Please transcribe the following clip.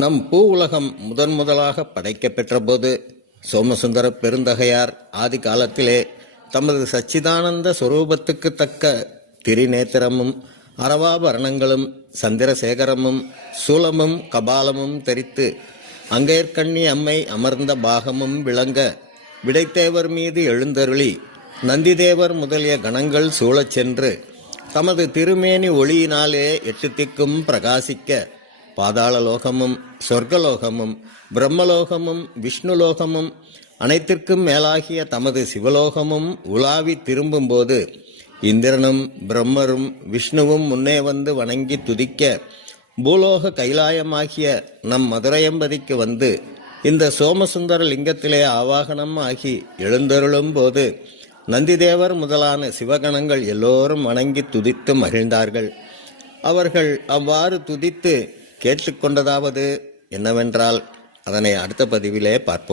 நம் பூ உலகம் முதலாக படைக்கப்பெற்ற போது சோமசுந்தர பெருந்தகையார் ஆதி காலத்திலே தமது சச்சிதானந்த சொரூபத்துக்கு தக்க திரிநேத்திரமும் அரவாபரணங்களும் சந்திரசேகரமும் சூலமும் கபாலமும் தரித்து அங்கேற்கண்ணி அம்மை அமர்ந்த பாகமும் விளங்க விடைத்தேவர் மீது எழுந்தருளி நந்திதேவர் முதலிய கணங்கள் சூழச் சென்று தமது திருமேனி ஒளியினாலே எட்டு திக்கும் பிரகாசிக்க பாதாள லோகமும் சொர்க்கலோகமும் பிரம்மலோகமும் விஷ்ணுலோகமும் அனைத்திற்கும் மேலாகிய தமது சிவலோகமும் உலாவி திரும்பும்போது இந்திரனும் பிரம்மரும் விஷ்ணுவும் முன்னே வந்து வணங்கி துதிக்க பூலோக கைலாயமாகிய நம் மதுரையம்பதிக்கு வந்து இந்த சோமசுந்தர லிங்கத்திலே ஆவாகனம் ஆகி எழுந்தருளும் போது நந்திதேவர் முதலான சிவகணங்கள் எல்லோரும் வணங்கி துதித்து மகிழ்ந்தார்கள். அவர்கள் அவ்வாறு துதித்து கேட்டுக்கொண்டதாவது என்னவென்றால் அதனை அடுத்த பதிவிலே பார்ப்போம்.